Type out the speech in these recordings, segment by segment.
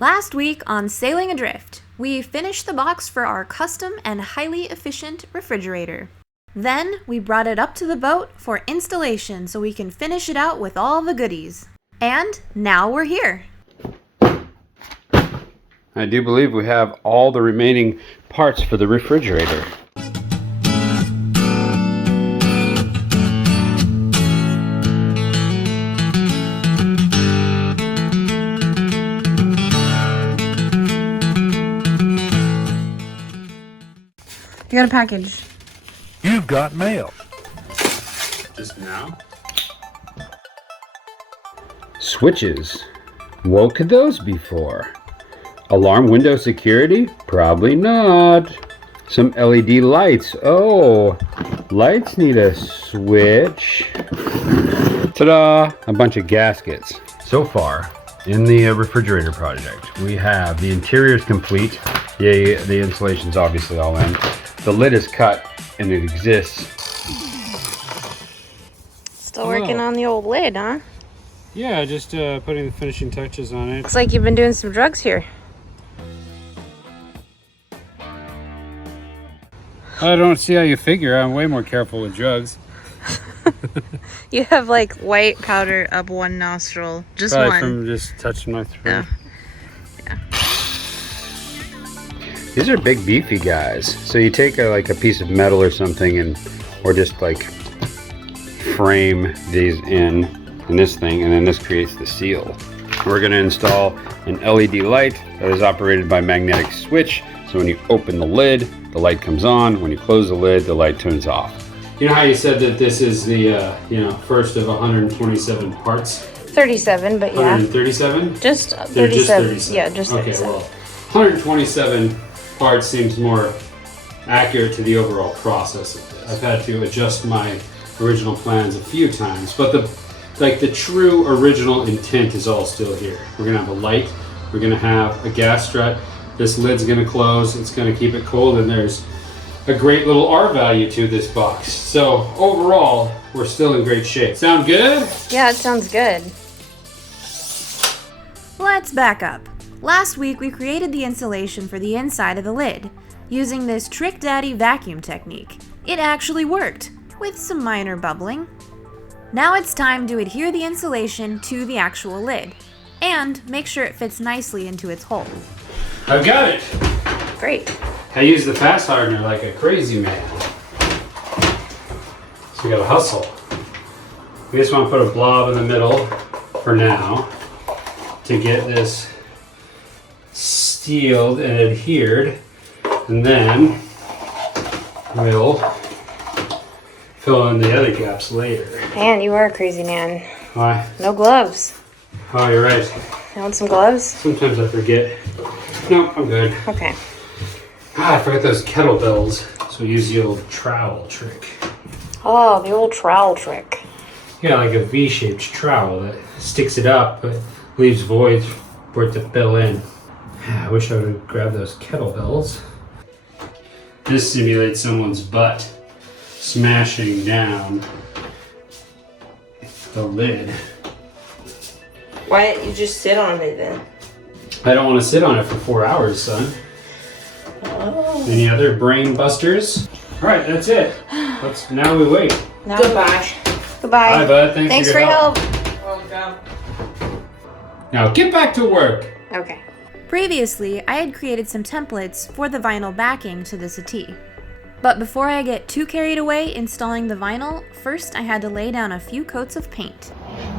Last week on Sailing Adrift, we finished the box for our custom and highly efficient refrigerator. Then we brought it up to the boat for installation so we can finish it out with all the goodies. And now we're here. I do believe we have all the remaining parts for the refrigerator. You got a package. You've got mail. Just now? Switches. What could those be for? Alarm window security? Probably not. Some LED lights. Oh, lights need a switch. Ta-da! A bunch of gaskets. So far, in the refrigerator project, we have the interior is complete. The insulation's obviously all in. The lid is cut and it exists. Still working on the old lid, huh? Yeah, just putting the finishing touches on it. Looks like you've been doing some drugs here. I don't see how you figure. I'm way more careful with drugs. You have like white powder up one nostril. Just Probably one. from just touching my throat. Yeah. These are big beefy guys. So you take like a piece of metal or something or just like frame these in this thing, and then this creates the seal. We're going to install an LED light that is operated by magnetic switch. So when you open the lid, the light comes on. When you close the lid, the light turns off. You know how you said that this is the first of 127 parts? 37, but yeah. 137? Just 37. Just 37. Yeah, just 37. Okay, well, 127 parts seems more accurate to the overall process of this. I've had to adjust my original plans a few times, but the true original intent is all still here. We're gonna have a light, we're gonna have a gas strut, this lid's gonna close, it's gonna keep it cold, and there's a great little R value to this box. So overall, we're still in great shape. Sound good? Yeah, it sounds good. Let's back up. Last week we created the insulation for the inside of the lid, using this Trick Daddy vacuum technique. It actually worked, with some minor bubbling. Now it's time to adhere the insulation to the actual lid, and make sure it fits nicely into its hole. I've got it. Great. I use the fast hardener like a crazy man. So we gotta hustle. We just want to put a blob in the middle for now to get this sealed and adhered, and then we'll fill in the other gaps later. Man, you are a crazy man. Why? No gloves. Oh, you're right. You want some gloves? Sometimes I forget. No, I'm good. Okay. I forgot those kettlebells, so we use the old trowel trick. Oh, the old trowel trick. Yeah, like a V-shaped trowel that sticks it up but leaves voids for it to fill in. I wish I would have grabbed those kettlebells. This simulates someone's butt smashing down the lid. Why didn't you just sit on it then? I don't want to sit on it for 4 hours, son. Oh. Any other brain busters? All right, that's it. Now we wait. No. Goodbye. Goodbye. Bye, bud. Thanks for your help. Welcome. Now get back to work. Okay. Previously, I had created some templates for the vinyl backing to the settee. But before I get too carried away installing the vinyl, first I had to lay down a few coats of paint.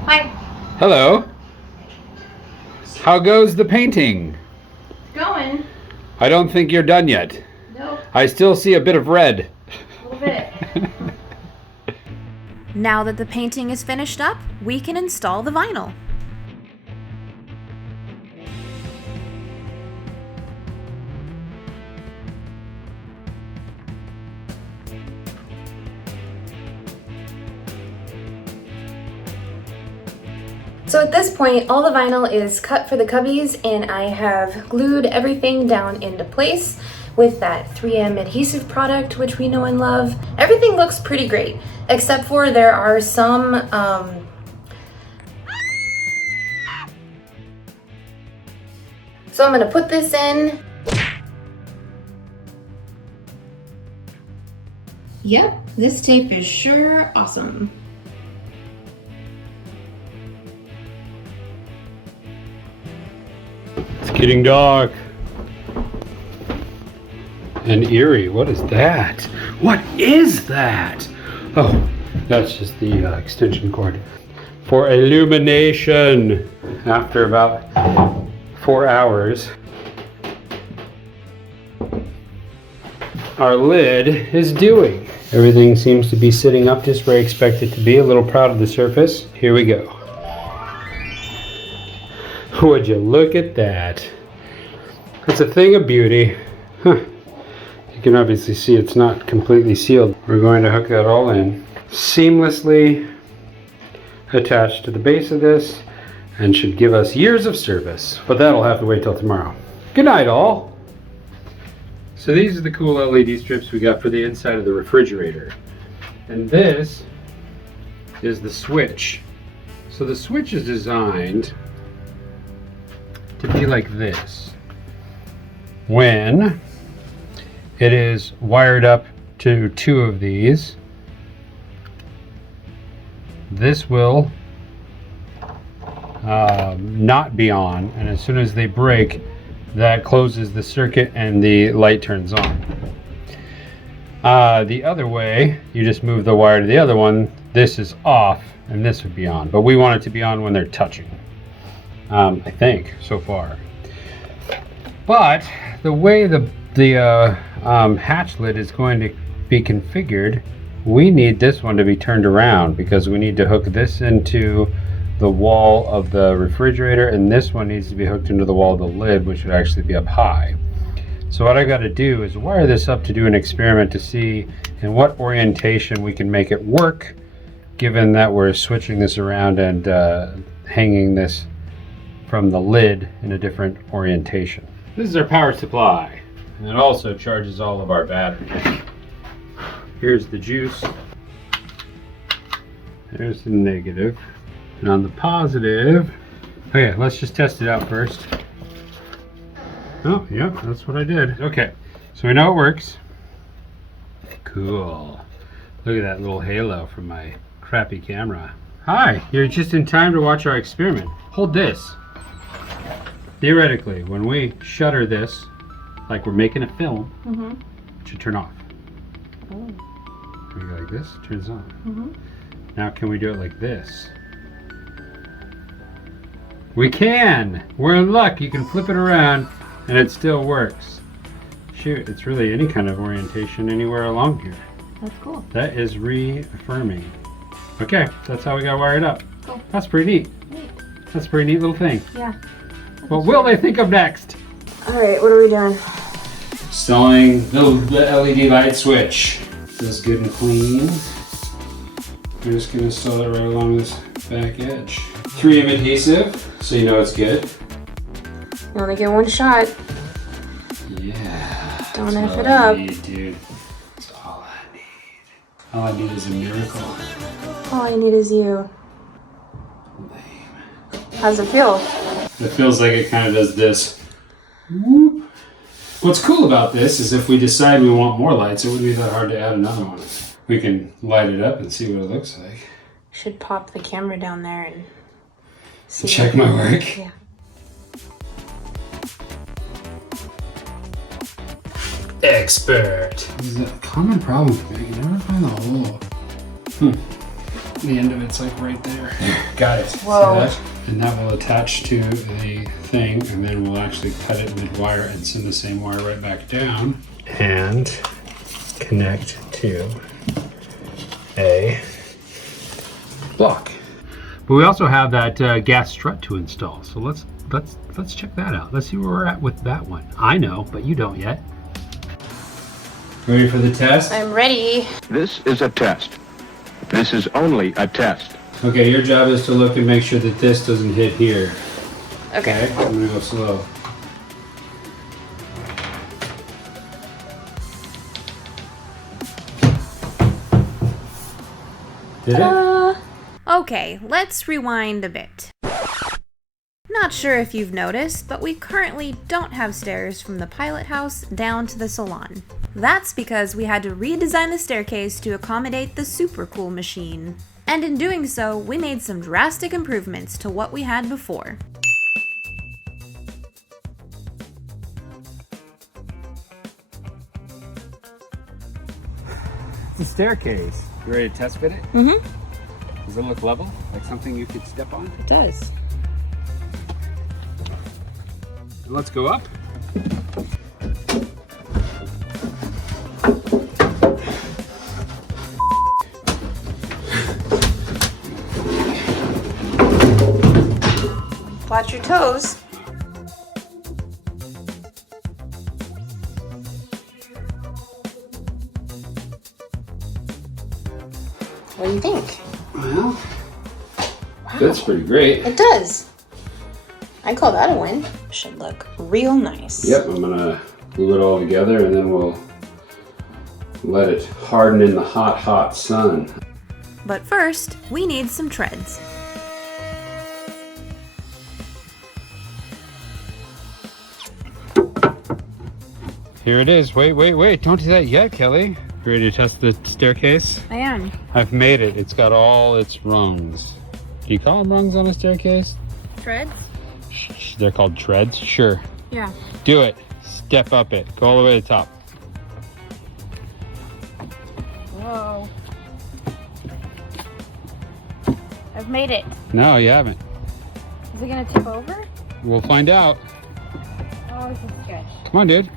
Hi. Hello. How goes the painting? Going. I don't think you're done yet. Nope. I still see a bit of red. A little bit. Now that the painting is finished up, we can install the vinyl. So at this point, all the vinyl is cut for the cubbies, and I have glued everything down into place with that 3M adhesive product, which we know and love. Everything looks pretty great, except for there are some So I'm gonna put this in. Yep, this tape is sure awesome. It's getting dark. And eerie. What is that? What is that? Oh, that's just the extension cord for illumination. After about 4 hours, our lid is doing. Everything seems to be sitting up just where I expect it to be. A little proud of the surface. Here we go. Would you look at that? It's a thing of beauty. Huh. You can obviously see it's not completely sealed. We're going to hook that all in. Seamlessly attached to the base of this and should give us years of service. But that'll have to wait till tomorrow. Good night, all. So these are the cool LED strips we got for the inside of the refrigerator. And this is the switch. So the switch is designed to be like this. When it is wired up to 2 of these, this will not be on, and as soon as they break, that closes the circuit and the light turns on. The other way, you just move the wire to the other one, this is off and this would be on, but we want it to be on when they're touching, I think, so far. But the way the hatch lid is going to be configured, we need this one to be turned around because we need to hook this into the wall of the refrigerator, and this one needs to be hooked into the wall of the lid, which would actually be up high. So what I got to do is wire this up to do an experiment to see in what orientation we can make it work, given that we're switching this around and hanging this from the lid in a different orientation. This is our power supply, and it also charges all of our batteries. Here's the juice. There's the negative. And on the positive, okay, let's just test it out first. Oh, yeah, that's what I did. Okay, so we know it works. Cool. Look at that little halo from my crappy camera. Hi, you're just in time to watch our experiment. Hold this. Theoretically, when we shutter this, like we're making a film, it should turn off. Oh. We go like this, it turns on. Mm-hmm. Now can we do it like this? We can! We're in luck. You can flip it around and it still works. Shoot, it's really any kind of orientation anywhere along here. That's cool. That is reaffirming. Okay, that's how we got wired up. Cool. That's pretty neat. Neat. That's a pretty neat little thing. Yeah. What will they think of next? Alright, what are we doing? Installing the LED light switch. Feels good and clean. We're just going to install it right along this back edge. 3M adhesive, so you know it's good. You only get one shot. Yeah. Don't that's F it all I up. need, dude. That's all I need. All I need is a miracle. All I need is you. Lame. How's it feel? It feels like it kind of does this. Whoop. What's cool about this is if we decide we want more lights, it wouldn't be that hard to add another one. We can light it up and see what it looks like. Should pop the camera down there and see. Check my work. Yeah. Expert. This is a common problem for me. You never find the hole. The end of it's like right there. Got it. Whoa. See that? And that will attach to the thing, and then we'll actually cut it mid-wire and send the same wire right back down. And connect to a block. But we also have that gas strut to install. So let's check that out. Let's see where we're at with that one. I know, but you don't yet. Ready for the test? I'm ready. This is a test. This is only a test. Okay, your job is to look and make sure that this doesn't hit here. Okay. I'm gonna go slow. Did it? Okay, let's rewind a bit. not sure if you've noticed, but we currently don't have stairs from the pilot house down to the salon. That's because we had to redesign the staircase to accommodate the super cool machine. And in doing so, we made some drastic improvements to what we had before. It's a staircase. You ready to test fit it? Mm-hmm. Does it look level? Like something you could step on? It does. Let's go up. Watch your toes. What do you think? Well, that's pretty great. It does. I call that a win. Should look real nice. Yep, I'm gonna glue it all together and then we'll let it harden in the hot, hot sun. But first, we need some treads. Here it is. Wait, don't do that yet, Kelly. You ready to test the staircase? I am. I've made it. It's got all its rungs. Do you call them rungs on a staircase? Treads? They're called treads? Sure. Yeah. Do it. Step up it. Go all the way to the top. Whoa. I've made it. No, you haven't. Is it gonna tip over? We'll find out. Oh, this is sketch. Come on, dude.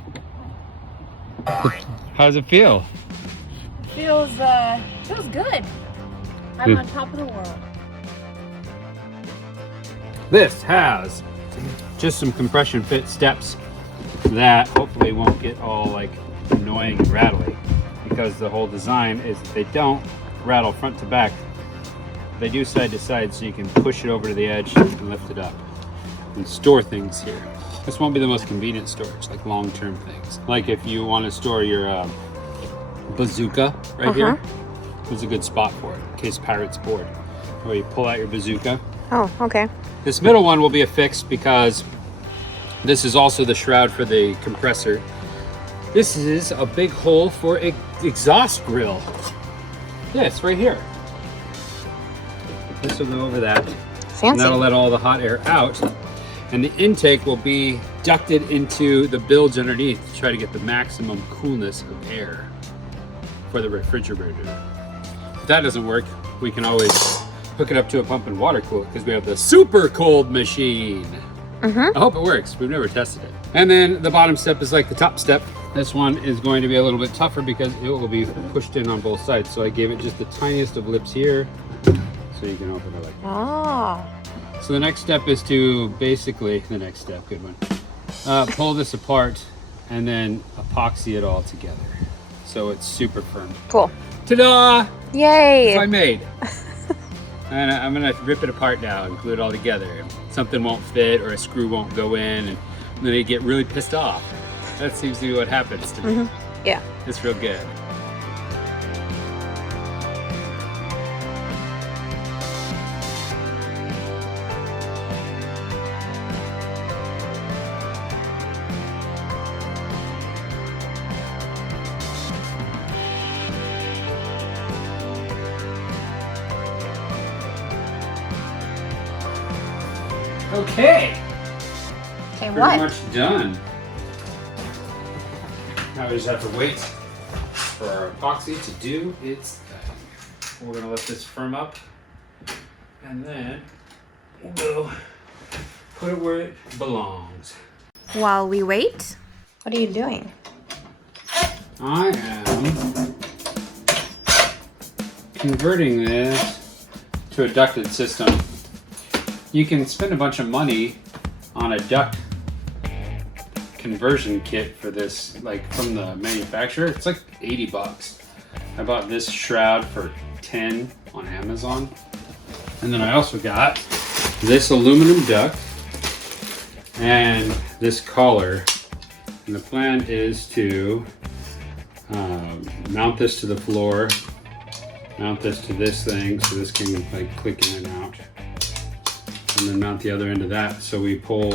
How does it feel? Feels good. I'm Good. on top of the world. This has just some compression fit steps that hopefully won't get all like annoying and rattly, because the whole design is that they don't rattle front to back. They do side to side, so you can push it over to the edge and lift it up and store things here. This won't be the most convenient storage, like long-term things. Like if you want to store your bazooka right here, there's a good spot for it in case pirates board. Where you pull out your bazooka. Oh, okay. This middle one will be affixed because this is also the shroud for the compressor. This is a big hole for exhaust grill. Yeah, it's right here. This will go over that. Fancy. And that'll let all the hot air out. And the intake will be ducted into the bilge underneath to try to get the maximum coolness of air for the refrigerator. If that doesn't work, we can always hook it up to a pump and water cool it because we have the super cold machine. I hope it works. We've never tested it. And then the bottom step is like the top step. This one is going to be a little bit tougher because it will be pushed in on both sides. So I gave it just the tiniest of lips here so you can open it like that. Oh. So the next step is to basically, good one, pull this apart and then epoxy it all together so it's super firm. Cool. Ta-da! Yay! That's what I made. And I'm gonna rip it apart now and glue it all together. Something won't fit or a screw won't go in, and then they get really pissed off. That seems to be what happens to me. Yeah. It's real good. Okay. Okay, Pretty what? much done. Now we just have to wait for our epoxy to do its thing. We're gonna let this firm up, and then we'll go put it where it belongs. While we wait, What are you doing? I am converting this to a ducted system. You can spend a bunch of money on a duct conversion kit for this, like from the manufacturer. It's like 80 bucks. I bought this shroud for 10 on Amazon. And then I also got this aluminum duct and this collar. And the plan is to mount this to the floor, mount this to this thing so this can like click in and out. and then mount the other end of that so we pull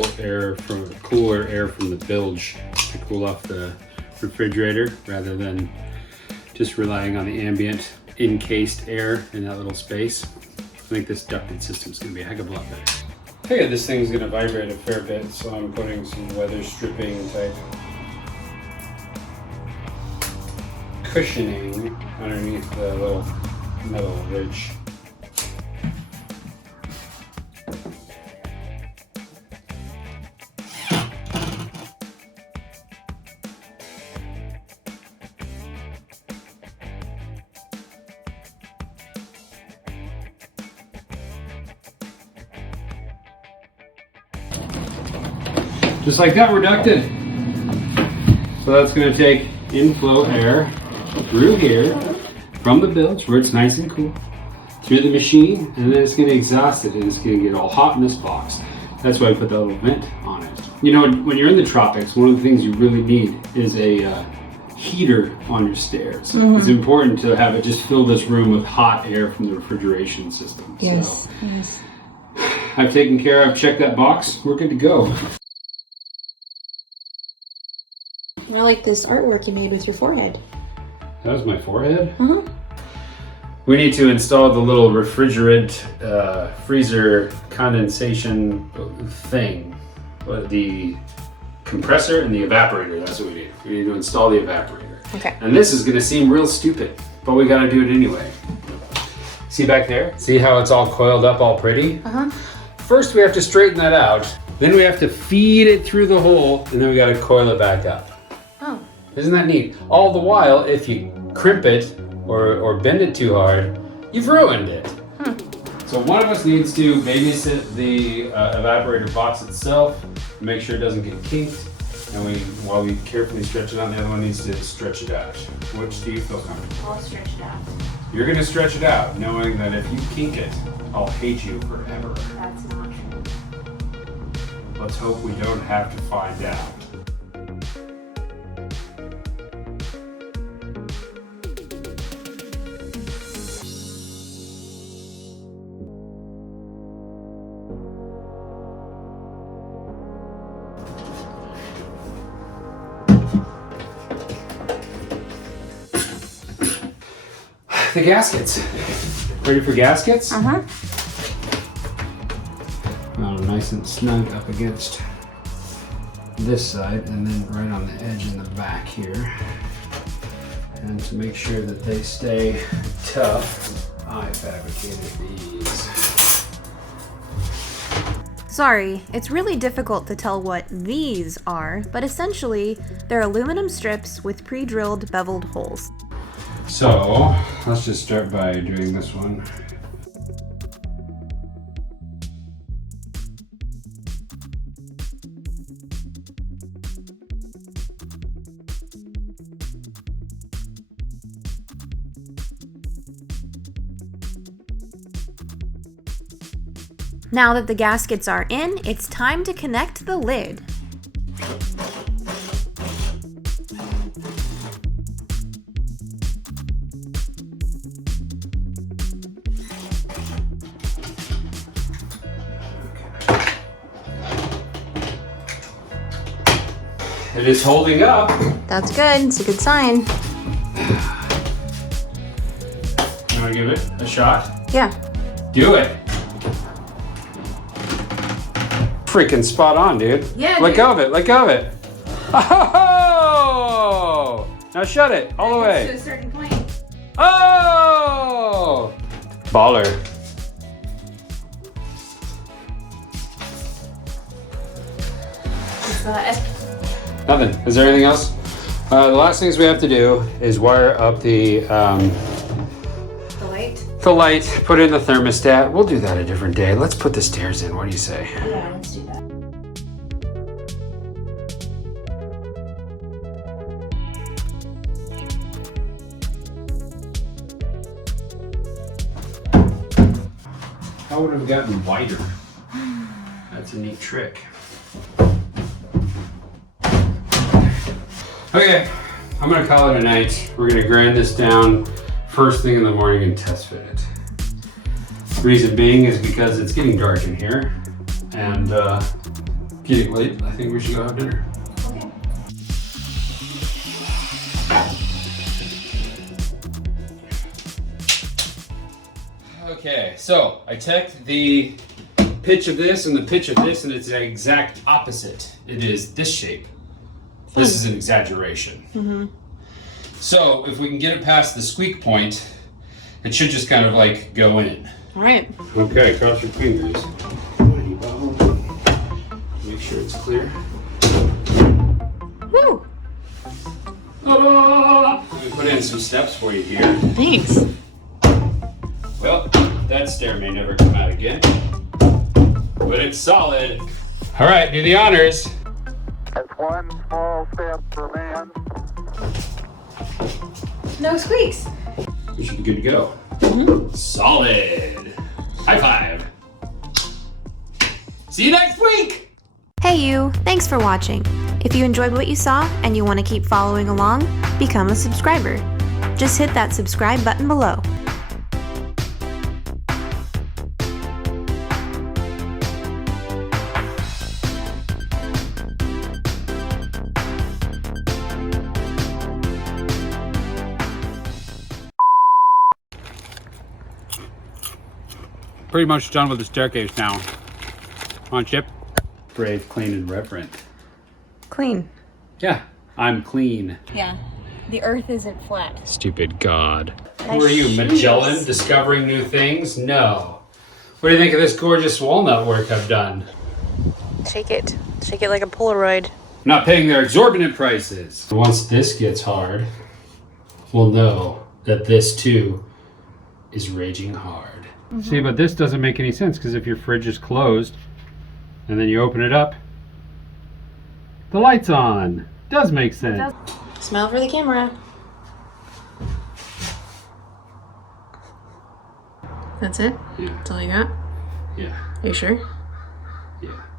cooler air from the bilge to cool off the refrigerator rather than just relying on the ambient encased air in that little space. I think this ducted system is going to be a heck of a lot better. Okay, this thing's going to vibrate a fair bit, so I'm putting some weather stripping type cushioning underneath the little metal ridge. Just like that, we're ducted. So that's going to take inflow air through here from the bilge where it's nice and cool, through the machine, and then it's going to exhaust it and it's going to get all hot in this box. That's why I put that little vent on it. You know, when you're in the tropics, one of the things you really need is a heater on your stairs. It's important to have it just fill this room with hot air from the refrigeration system. Yes, so, yes. I've taken care, I've checked that box, we're good to go. I like this artwork you made with your forehead. That was my forehead? Uh-huh. We need to install the little refrigerant freezer condensation thing. The compressor and the evaporator, that's what we need. We need to install the evaporator. Okay. And this is gonna seem real stupid, but we gotta do it anyway. See back there? See how it's all coiled up all pretty? Uh-huh. First we have to straighten that out. Then we have to feed it through the hole, and then we gotta coil it back up. Oh. Isn't that neat? All the while, if you crimp it or bend it too hard, you've ruined it. So one of us needs to babysit the evaporator box itself, make sure it doesn't get kinked, and while we carefully stretch it out, the other one needs to stretch it out. Which do you feel comfortable? I'll stretch it out. You're gonna stretch it out, knowing that if you kink it, I'll hate you forever. That's not true. Let's hope we don't have to find out. The gaskets. Ready for gaskets? Uh-huh. Mount them nice and snug up against this side and then right on the edge in the back here. And to make sure that they stay tough, I fabricated these. Sorry, it's really difficult to tell what these are, but essentially, they're aluminum strips with pre-drilled beveled holes. So, let's just start by doing this one. Now that the gaskets are in, it's time to connect the lid. It is holding up. That's good. It's a good sign. You want to give it a shot? Yeah. Do it. Freaking spot on, dude. Yeah, Let dude. go of it. Let go of it. Oh! Now shut it all the To way. a certain point. Oh! Baller. Nothing. Is there anything else? The last things we have to do is wire up the light, put in the thermostat. We'll do that a different day. Let's put the stairs in. What do you say? Yeah, let's do that. How would it have gotten wider? That's a neat trick. Okay, I'm gonna call it a night. We're gonna grind this down first thing in the morning and test fit it. Reason being is because it's getting dark in here. and getting late. I think we should go have dinner. Okay, so I checked the pitch of this and the pitch of this, and it's the exact opposite. It is this shape. This is an exaggeration. So if we can get it past the squeak point, it should just kind of like go in. All right. Okay, cross your fingers. Make sure it's clear. Woo! Let me put in some steps for you here. Thanks. Well, that stair may never come out again, but it's solid. All right, do the honors. That's one small step for man. No squeaks. We should be good to go. Solid. High five. See you next week. Hey you, thanks for watching. If you enjoyed what you saw and you want to keep following along, become a subscriber. Just hit that subscribe button below. Pretty much done with the staircase now. On Chip. Brave, clean, and reverent. Clean. Yeah, I'm clean. Yeah. The earth isn't flat. Stupid God. My Who are you, shoes. Magellan, discovering new things? No. What do you think of this gorgeous walnut work I've done? Shake it. Shake it like a Polaroid. I'm not paying their exorbitant prices. Once this gets hard, we'll know that this too is raging hard. See, but this doesn't make any sense because if your fridge is closed and then you open it up, the light's on. Does make sense. Smile for the camera. That's it? Yeah. That's all you got? Yeah. Are you sure? Yeah.